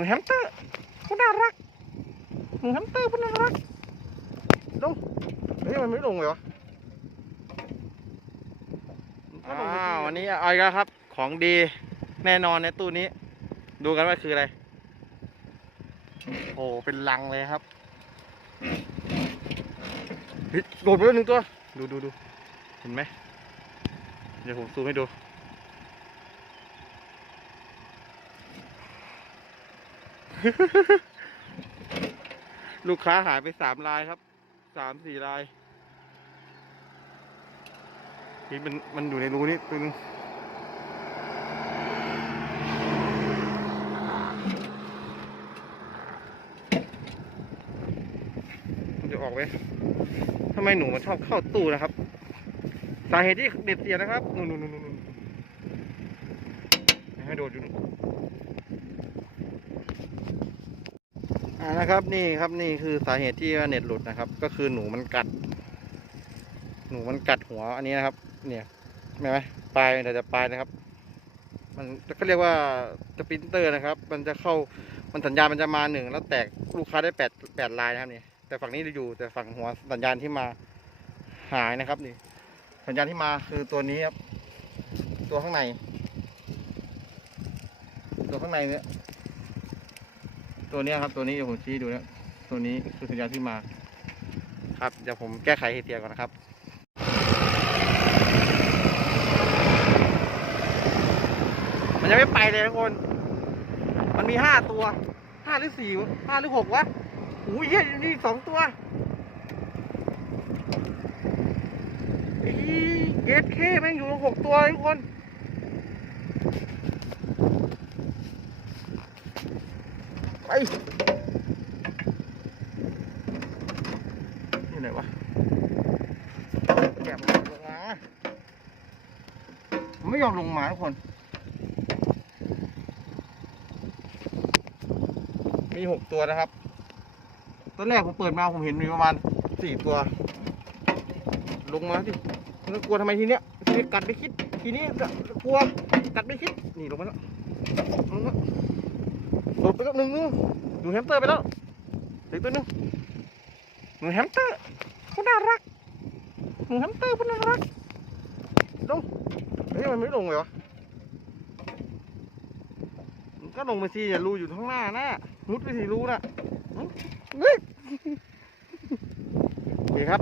นูแฮมสเตอร์ผู้น่ารักหนูแฮมสเตอร์ผู้น่ารักลงเฮ้ยมันไม่ลงเลยวะอ้าววันนี้เอาอีกแล้วครับ ของดีแน่นอนในตู้นี้ ดูกันว่าคืออะไร โอ้เป็นลังเลยครับเฮ้ยโดดไปแล้วหนึ่งตัว ดูดูดูเห็นไหม เดี๋ยวผมซูมให้ดู ลูกค้าหายไปสามลายครับสามสี่ลายนี่มันมันอยู่ในรูนี้ตัวนึงมันจะออกไหมทำไมหนูมันชอบเข้าตู้นะครับ สาเหตุที่เด็ดเสียนะครับนู่นนู่นนู่นนู่นให้โดดอยู่นู่น อ่า นะครับนี่ครับนี่คือสาเหตุที่ว่าเน็ตหลุดนะครับ ก็คือหนูมันกัด หนูมันกัดหัวอันนี้นะครับ เนี่ยเห็นไหมปลายมันจะปลายนะครับ มันก็เรียกว่าสปรินเตอร์นะครับ มันจะเข้ามันสัญญาณมันจะมาหนึ่งแล้วแตกลูกค้าได้แปดแปดลายนะครับนี่แต่ฝั่งนี้อยู่แต่ฝั่งหัวสัญญาณที่มาหายนะครับนี่ สัญญาณที่มาคือตัวนี้ครับ ตัวข้างใน ตัวข้างในเนี่ย ตัวนี้ครับตัวนี้เดี๋ยวผมชี้ดูนะตัวนี้คือสัญญาณที่มา ครับเดี๋ยวผมแก้ไขให้เตียก่อนนะครับมันยังไม่ไปเลยทุกคน มันมีห้าตัวห้าหรือสี่ห้าหรือหกวะอุ้ยเหี้ยนี่สองตัวอีเกตเคแม่งอยู่หกตัวทุกคน ไปอยู่ไหนวะแกะมันลงมาไม่ยอมลงมาทุกคน มีหกตัวนะครับ ตอนแรกผมเปิดมาผมเห็นมีประมาณสี่ตัว ลงมาสิแล้วกลัวทำไมทีเนี้ยทีนี้กัดไม่คิด ทีนี้ก็กลัวกัดไม่คิด นี่ลงมาแล้วลงมา โดดไปแล้วหนึ่งนึงดูแฮมสเตอร์ไปแล้วเด็กตัวหนึงหนูแฮมสเตอร์ผู้น่ารักหนูแฮมสเตอร์ผู้น่ารักลงเฮ้ยมันไม่ลงเลยวะมันก็ลงไปสิอย่ารูอยู่ข้างหน้านะมุดไปสิรูน่ะเฮ้ยโอเคครับ